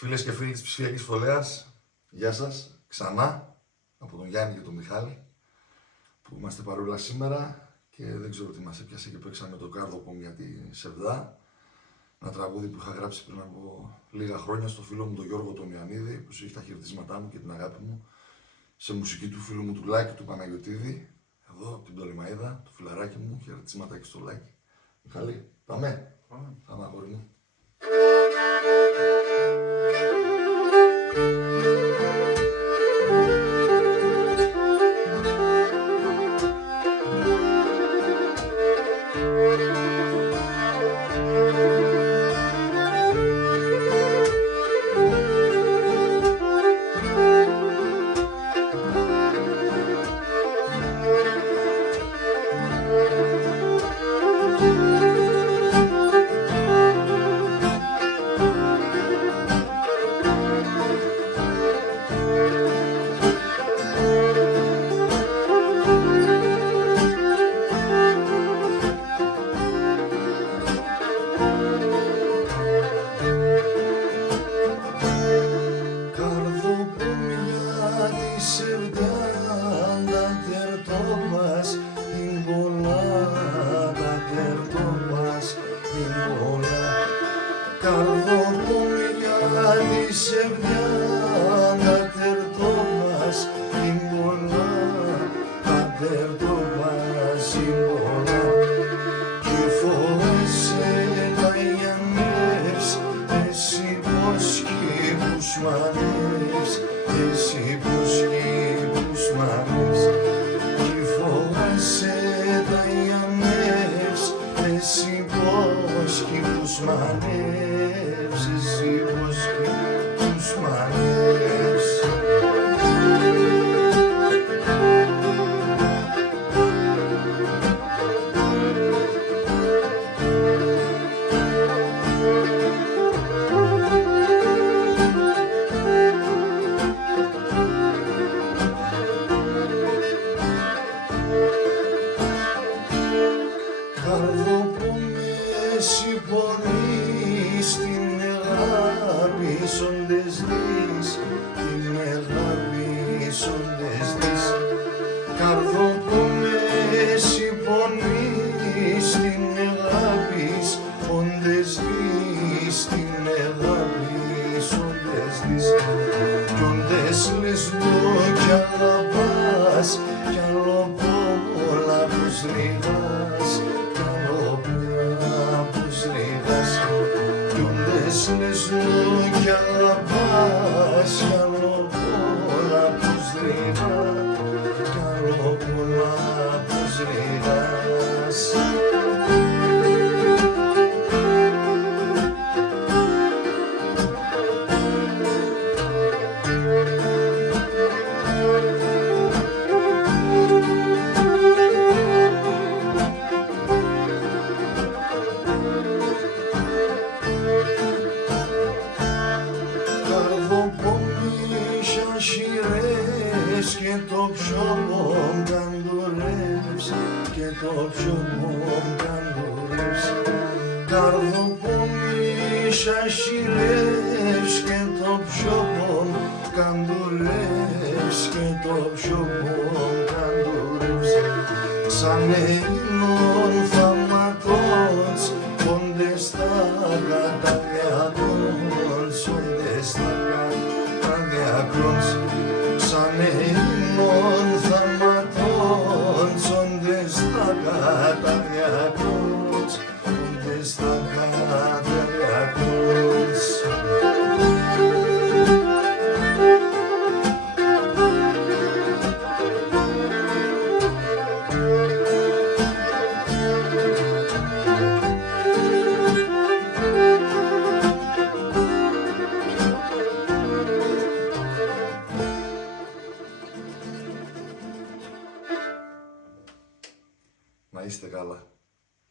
Φίλες και φίλοι της ψηφιακής φωλέας, γεια σας, ξανά, από τον Γιάννη και τον Μιχάλη, που είμαστε παρόλα σήμερα και δεν ξέρω τι μας έπιασε και παίξαμε το Κάρδοκο για τη Σεβδά, ένα τραγούδι που είχα γράψει πριν από λίγα χρόνια στο φίλο μου τον Γιώργο τον Ιωαννίδη, που σου έχει τα χαιρετίσματά μου και την αγάπη μου, σε μουσική του φίλου μου του Λάκη του Παναγιωτίδη, εδώ από την Πτολεμαΐδα, το φιλαράκι μου, χαιρετίσματα και στο Λάκη. Μιχάλη, πάμε. Πάμε, αγόρι μου. Να είστε καλά.